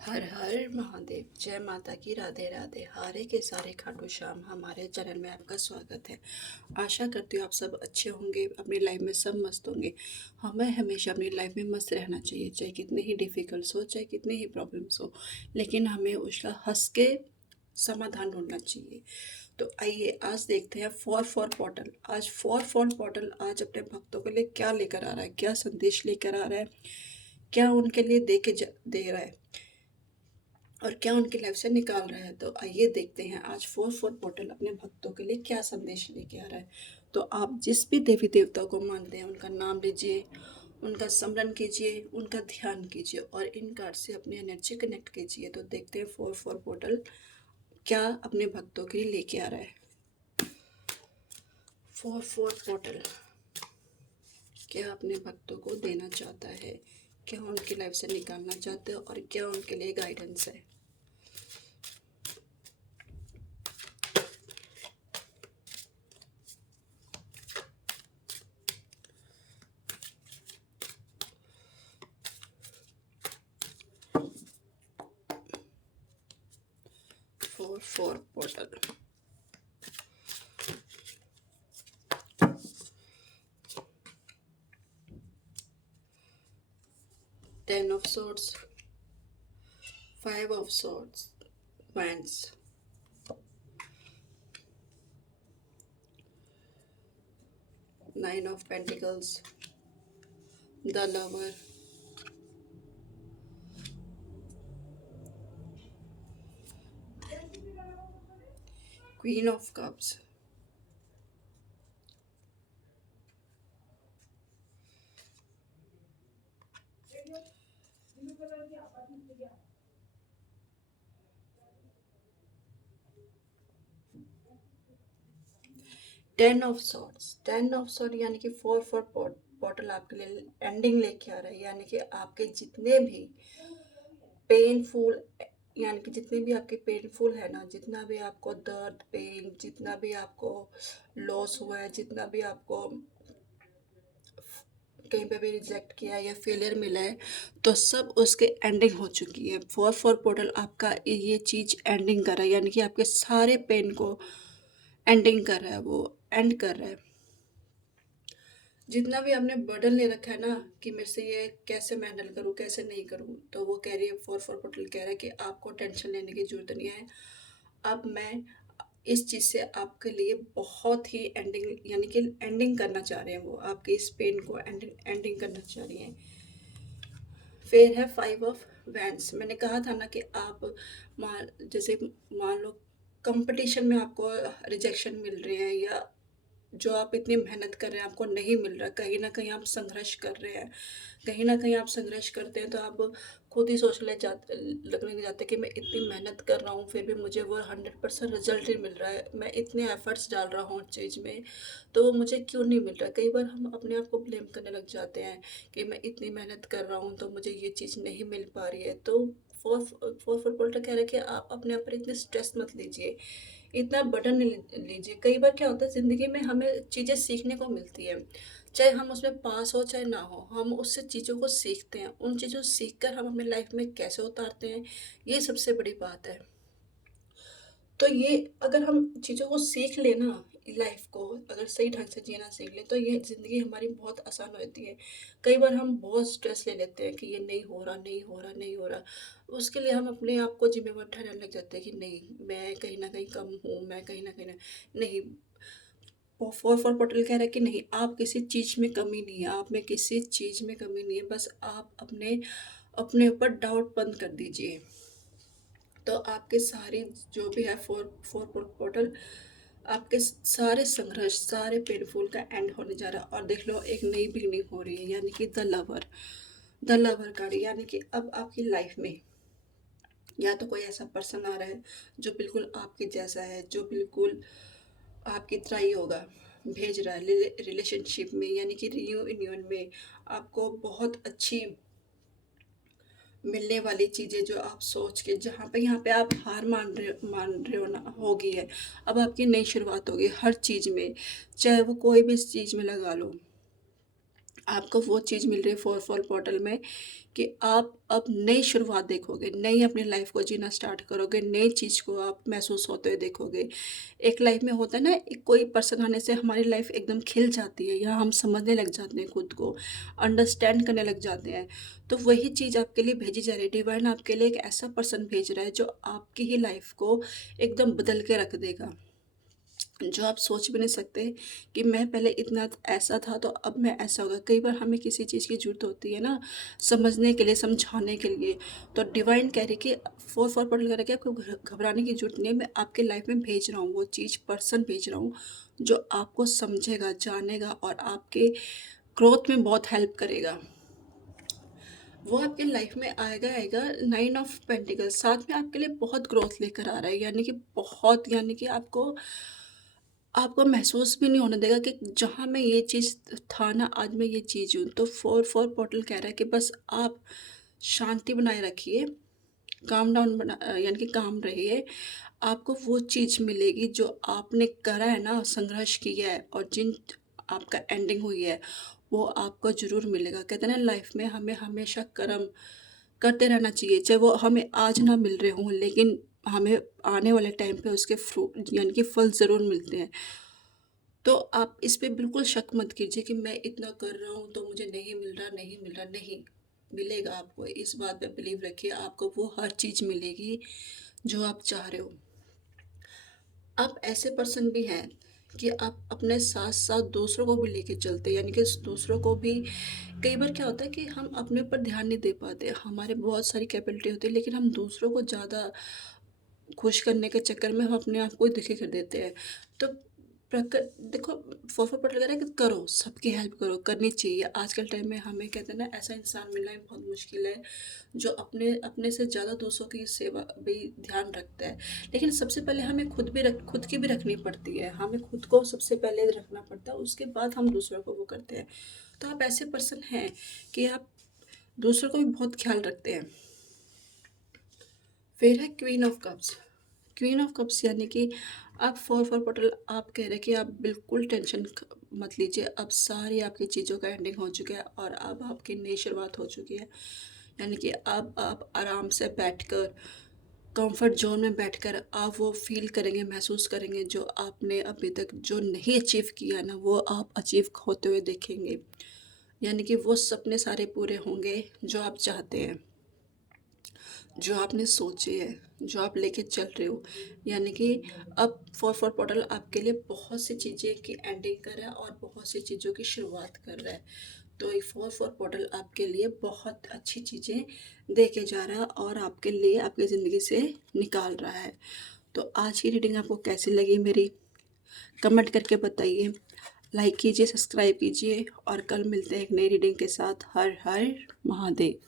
हर हर महादेव। जय माता की। राधे राधे। हारे के सारे खाटू श्याम हमारे चैनल में आपका स्वागत है। आशा करती हूँ आप सब अच्छे होंगे, अपनी लाइफ में सब मस्त होंगे। हमें हमेशा अपनी लाइफ में मस्त रहना चाहिए, चाहे कितनी ही डिफ़िकल्ट्स हो, चाहे कितनी ही प्रॉब्लम्स हो, लेकिन हमें उसका हंस के समाधान ढूंढना चाहिए। तो आइए आज देखते हैं फॉर पोर्टल। आज फॉर पोर्टल आज अपने भक्तों के लिए क्या लेकर आ रहा है, क्या संदेश लेकर आ रहा है, क्या उनके लिए दे रहा है और क्या उनकी लाइफ से निकाल रहा है। तो आइए देखते हैं आज फोर पोर्टल अपने भक्तों के लिए क्या संदेश लेके आ रहा है। तो आप जिस भी देवी देवता को मानते हैं उनका नाम लीजिए, उनका स्मरण कीजिए, उनका ध्यान कीजिए और इन कार्ड से अपनी एनर्जी कनेक्ट कीजिए। तो देखते हैं फोर पोर्टल क्या अपने भक्तों के लिए लेके आ रहा है। फोर पोर्टल क्या अपने भक्तों को देना चाहता है, क्या उनकी लाइफ से निकालना चाहते हैं और क्या उनके लिए गाइडेंस है। Four portal. Ten of Swords, Five of Swords, Wands, Nine of Pentacles, the Lover, Queen of Cups, ten of swords. Ten of sword यानी कि फोर पोर्टल आपके लिए एंडिंग लेके आ रहा है, यानी कि आपके जितने भी पेनफुल, यानी कि जितने भी आपके पेनफुल है ना, जितना भी आपको दर्द पेन, जितना भी आपको लॉस हुआ है, जितना भी आपको कहीं पे भी रिजेक्ट किया है या फेलियर मिला है, तो सब उसके एंडिंग हो चुकी है। फोर पोर्टल आपका ये चीज़ एंडिंग कर रहा है, यानी कि आपके सारे पेन को एंडिंग कर रहा है, वो एंड कर रहा है। जितना भी आपने बर्डन ले रखा है ना कि मेरे से ये कैसे मैं हैंडल करूँ, कैसे नहीं करूँ, तो वो कह रही है, फोर पोर्टल कह रहा है कि आपको टेंशन लेने की ज़रूरत नहीं है। अब मैं इस चीज़ से आपके लिए बहुत ही एंडिंग, यानी कि एंडिंग करना चाह रहे हैं, वो आपके इस पेन को एंडिंग करना चाह रही हैं। फिर है फाइव ऑफ वैंड्स। मैंने कहा था ना कि आप जैसे मान लो कंपटीशन में आपको रिजेक्शन मिल रहे हैं, या जो आप इतनी मेहनत कर रहे हैं आपको नहीं मिल रहा, कहीं ना कहीं आप संघर्ष कर रहे हैं, कहीं ना कहीं आप संघर्ष करते हैं, तो आप खुद ही लगने लग जाते हैं कि मैं इतनी मेहनत कर रहा हूँ फिर भी मुझे वो 100% रिजल्ट नहीं मिल रहा है, मैं इतने एफर्ट्स डाल रहा हूँ उस चीज़ में, तो वो मुझे क्यों नहीं मिल रहा है। कई बार हम अपने आप को ब्लेम करने लग जाते हैं कि मैं इतनी मेहनत कर रहा हूँ तो मुझे ये चीज़ नहीं मिल पा रही है। तो फोर फोर पोल्टर कह रहे हैं कि आप अपने आप पर इतनी स्ट्रेस मत लीजिए, इतना बर्डन नहीं लीजिए। कई बार क्या होता है ज़िंदगी में हमें चीज़ें सीखने को मिलती है, चाहे हम उसमें पास हो चाहे ना हो, हम उससे चीज़ों को सीखते हैं। उन चीज़ों को सीख कर हम अपनी लाइफ में कैसे उतारते हैं, ये सबसे बड़ी बात है। तो ये अगर हम चीज़ों को सीख लें ना, लाइफ को अगर सही ढंग से जीना सीख लें, तो ये ज़िंदगी हमारी बहुत आसान होती है। कई बार हम बहुत स्ट्रेस ले लेते हैं कि ये नहीं हो रहा, नहीं हो रहा, नहीं हो रहा। उसके लिए हम अपने आप को ज़िम्मेवार ठहराने लग जाते हैं कि नहीं, मैं कहीं न कहीं कम हूँ, मैं कहीं न कहीं नहीं। फोर पोर्टल कह रहा है कि नहीं, आप किसी चीज़ में कमी नहीं है, आप में किसी चीज़ में कमी नहीं है, बस आप अपने ऊपर डाउट बंद कर दीजिए। तो आपके सारी जो भी है फोर पोर्टल, आपके सारे संघर्ष, सारे पेनफुल का एंड होने जा रहा है। और देख लो एक नई बिगनिंग हो रही है, यानी कि द लवर कार्ड, यानी कि अब आपकी लाइफ में या तो कोई ऐसा पर्सन आ रहा है जो बिल्कुल आपके जैसा है, जो बिल्कुल आपकी तरह ही होगा, भेज रहा है रिलेशनशिप में, यानी कि यूनियन में आपको बहुत अच्छी मिलने वाली चीज़ें, जो आप सोच के जहाँ पे यहाँ पे आप हार मान रहे हो ना, हो गई है। अब आपकी नई शुरुआत होगी हर चीज़ में, चाहे वो कोई भी चीज़ में लगा लो। आपको वो चीज़ मिल रही है 4-4 पोर्टल में कि आप अब नई शुरुआत देखोगे, नई अपनी लाइफ़ को जीना स्टार्ट करोगे, नई चीज़ को आप महसूस होते हुए देखोगे। एक लाइफ़ में होता है ना, एक कोई पर्सन आने से हमारी लाइफ़ एकदम खिल जाती है या हम समझने लग जाते हैं खुद को, अंडरस्टैंड करने लग जाते हैं। तो वही चीज़ आपके लिए भेजी जा रही है, डिवाइन आपके लिए एक ऐसा पर्सन भेज रहा है जो आपकी ही लाइफ़ को एकदम बदल के रख देगा। जो आप सोच भी नहीं सकते कि मैं पहले इतना ऐसा था तो अब मैं ऐसा होगा। कई बार हमें किसी चीज़ की ज़रूरत होती है ना, समझने के लिए, समझाने के लिए, तो डिवाइन कह रही है कि 4-4 पॉइंट कह रहा है कि आपको घबराने की ज़रूरत नहीं है। मैं आपके लाइफ में भेज रहा हूँ वो चीज़, पर्सन भेज रहा हूँ जो आपको समझेगा, जानेगा और आपके ग्रोथ में बहुत हेल्प करेगा। वो आपके लाइफ में आएगा 9 ऑफ पेंटिकल्स, साथ में आपके लिए बहुत ग्रोथ लेकर आ रहा है, यानी कि बहुत, यानी कि आपको आपको महसूस भी नहीं होने देगा कि जहाँ मैं ये चीज़ था ना, आज मैं ये चीज़ हूँ। तो 4-4 पोर्टल कह रहा है कि बस आप शांति बनाए रखिए, काम डाउन यानी कि काम रहिए। आपको वो चीज़ मिलेगी जो आपने करा है ना, संघर्ष किया है और जिन आपका एंडिंग हुई है, वो आपको ज़रूर मिलेगा। कहते हैं ना, लाइफ में हमें हमेशा कर्म करते रहना चाहिए, चाहे वो हमें आज ना मिल रहे हों, लेकिन हमें आने वाले टाइम पे उसके फ्रूट यानी कि फल ज़रूर मिलते हैं। तो आप इस पे बिल्कुल शक मत कीजिए कि मैं इतना कर रहा हूँ तो मुझे नहीं मिल रहा, नहीं मिल रहा, नहीं, मिलेगा आपको। इस बात पे बिलीव रखिए, आपको वो हर चीज़ मिलेगी जो आप चाह रहे हो। आप ऐसे पर्सन भी हैं कि आप अपने साथ-साथ दूसरों को भी लेके चलते हैं, यानी कि दूसरों को भी कई बार क्या होता है कि हम अपने ऊपर ध्यान नहीं दे पाते। हमारे बहुत सारी कैपेबिलिटी होती है, लेकिन हम दूसरों को ज़्यादा खुश करने के चक्कर में हम अपने आप को ही दुखी कर देते हैं। तो प्रक देखो, फॉरवर्ड पॉइंट वगैरह कि करो, सबकी हेल्प करो, करनी चाहिए। आजकल टाइम में हमें कहते हैं ना, ऐसा इंसान मिलना ही बहुत मुश्किल है, जो अपने अपने से ज़्यादा दूसरों की सेवा भी ध्यान रखता है। लेकिन सबसे पहले हमें खुद की भी रखनी पड़ती है। हमें खुद को सबसे पहले रखना पड़ता है, उसके बाद हम दूसरों को वो करते हैं। तो आप ऐसे पर्सन हैं कि आप दूसरों को भी बहुत ख़्याल रखते हैं। फिर है queen of cups. Queen of cups यानी कि आप 4-4 बॉटल, आप कह रहे हैं कि आप बिल्कुल टेंशन मत लीजिए। अब सारी आपकी चीज़ों का एंडिंग हो चुका है और अब आपकी नई शुरुआत हो चुकी है। यानी कि अब आप आराम से बैठकर, कंफर्ट जोन में बैठकर आप वो फील करेंगे, महसूस करेंगे जो आपने अभी तक जो नहीं अचीव किया ना, वो आप अचीव होते हुए देखेंगे। यानी कि वो सपने सारे पूरे होंगे जो आप चाहते हैं, जो आपने सोचे है, जो आप लेके चल रहे हो। यानी कि अब 4-4 पोर्टल आपके लिए बहुत सी चीज़ें की एंडिंग कर रहा है और बहुत सी चीज़ों की शुरुआत कर रहा है। तो ये 4-4 पोर्टल आपके लिए बहुत अच्छी चीज़ें दे के जा रहा है और आपके लिए आपकी ज़िंदगी से निकाल रहा है। तो आज की रीडिंग आपको कैसी लगी मेरी? कमेंट करके बताइए। लाइक कीजिए, सब्सक्राइब कीजिए और कल मिलते हैं एक नई रीडिंग के साथ। हर हर महादेव।